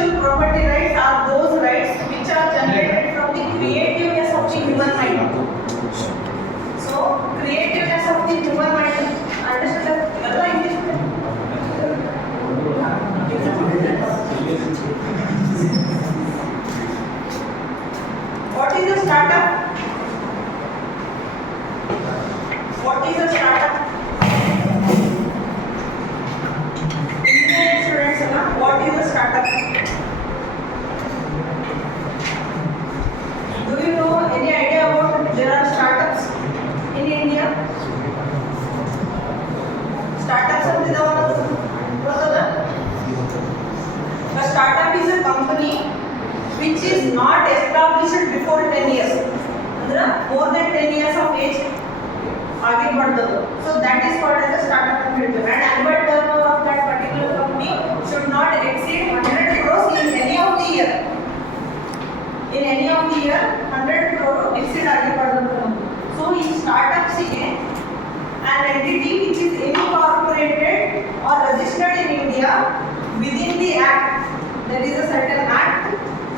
intellectual property rights are those rights which are generated from the creativeness of the human mind. So, creativeness of the human mind. Understand? ಎಲ್ಲ English. What is a startup? What is a startup? Engineering students, what is a startup? Do you know any idea about there are startups in India? Startups are the one. A startup is a company which is not established before 10 years. More than 10 years of age. So that is called as a startup. And annual turnover of that particular company should not exceed 100 crores in any of the year. In any of the year, 100 crore exceed So in startups again, an entity which is incorporated or registered in India within the act. There is a certain act,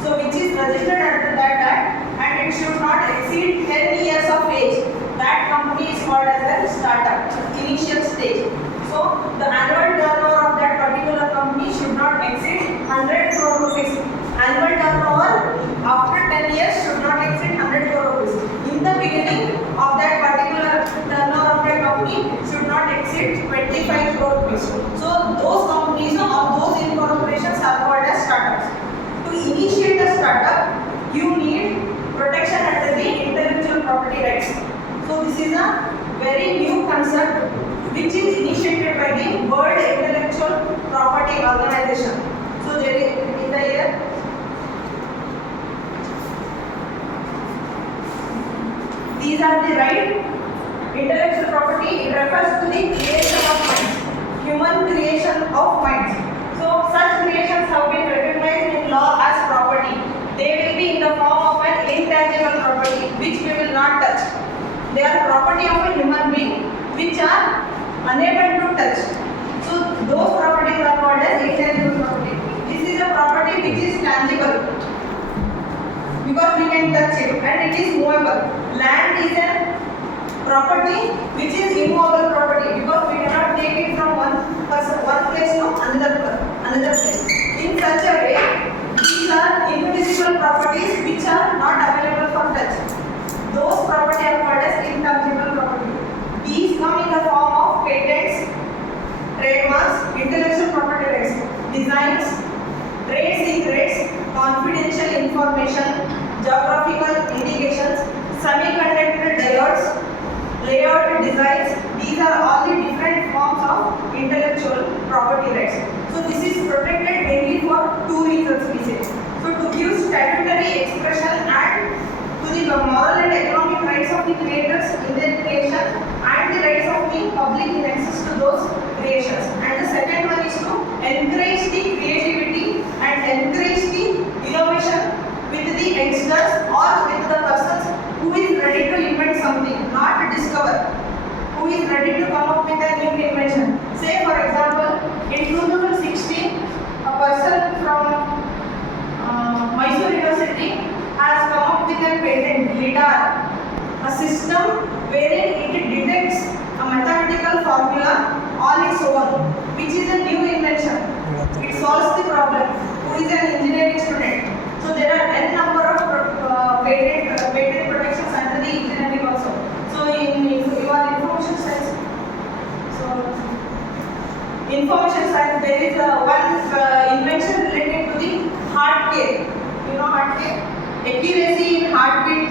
so which is registered under that act, and it should not exceed 10 years of age. That company is called as a startup, initial stage. So the annual turnover of that particular company should not exceed 100 crore rupees. Annual turnover after 10 years should not exceed 100 crore rupees. In the beginning of that particular turnover of that company should not exceed 25 crore rupees. So those companies or those incorporations are called as startups. To initiate a startup, you need protection under the intellectual property rights. So this is a very new concept which is initiated by the World Intellectual Property Organization. So there is in the year these are the right. Intellectual property, it refers to the creation of minds, human creation of minds. So such creations have been recognized in law as property. They will be in the form of an intangible property which we will not touch. They are property of a human being which are unable to touch. So those properties are called as intangible property. This is a property which is tangible because we can touch it and it is movable. Land is a property which is immovable property because we cannot take it from one place to another place. In such a way, these are invisible properties which are not available for touch. Those properties are called as intangible property. These come in the form of patents, trademarks, intellectual property rights, designs, trade secrets, confidential information, geographical indications, semiconductor diodes, layout designs. These are all the different forms of intellectual property rights. So this is protected mainly for two reasons we say. So to give statutory expression and to the moral and economic rights of the creators in their creation and the rights of the public in access to those creations. And the second one is to encourage the creativity and encourage the innovation with the youngsters or with the persons who is ready to invent something, not to discover, who is ready to come up with a new invention. Say for example, in 2016, a person from Mysore University has come up with a patent, LIDAR, a system wherein it detects a mathematical formula on its own, which is a new invention. It solves the problem. Who is an engineering student? So there are n number of patent protections under the engineering also. So in your information science, there is one invention related to the heart care. You know heart care? Accuracy in heartbeat,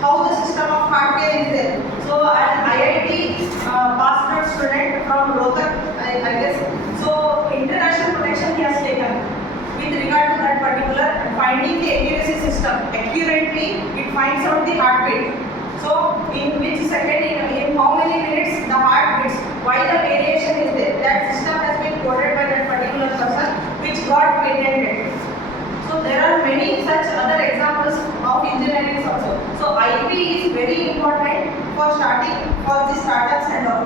how the system of heart care is there. So an IIT passed out student from Rohtak, I guess. So international protection he has taken with regard to that particular finding the accuracy system. Accurately, it finds out the heartbeat. So in which second, in how many minutes the heart beats, why the variation is there. That system has been coded by that particular person which got patented. So there are many such other examples of engineering also. So IP is very important for starting for the startups and all.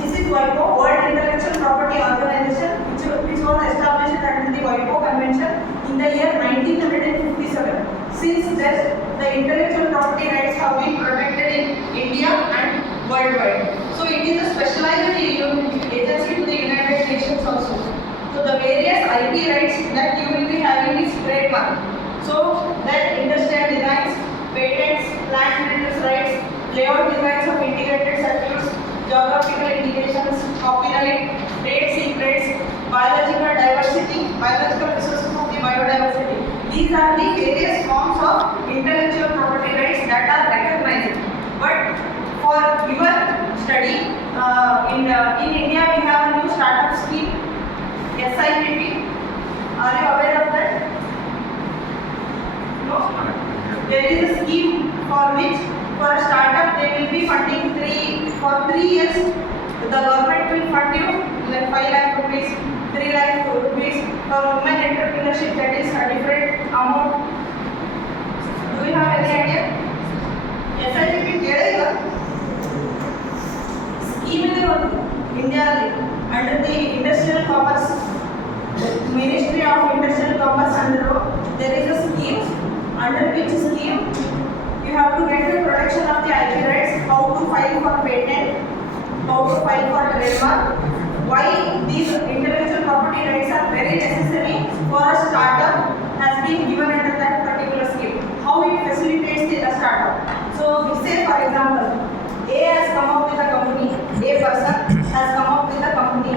This is WIPO, World Intellectual Property Organization, which which was established under the WIPO Convention in the year 1957. Since then, the intellectual property rights have been protected in India and worldwide. So it is a specialized agency to the United Nations also. So the various IP rights that you will be having is trademark. So that industrial designs, patents, plant materials rights, layout designs of integrated circuits, geographical indications, copyright, trade secrets, biological diversity, biological resources of the biodiversity. These are the various forms of intellectual property rights that are recognized. But for your study, in India we have a new startup scheme, SIPP. Are you aware of that? No? There is a scheme for which for a startup they will be funding for 3 years. The government will fund you like 5 lakh rupees, 3 lakh rupees for women entrepreneurship, that is a different amount. Do you have any idea? SIPP ಕೇಳಿಲ್ಲ scheme ಇದೆ ಒಂದು India under the Industrial Commerce Ministry of Industrial Commerce under there is a scheme under which scheme you have to get the protection of the IP rights, how to file for patent, how to file for trademark, why these intellectual property rights are very necessary for a startup has been given under that particular scheme, how it facilitates the startup. So say for example, A has come up with a company, A person has come up with a company.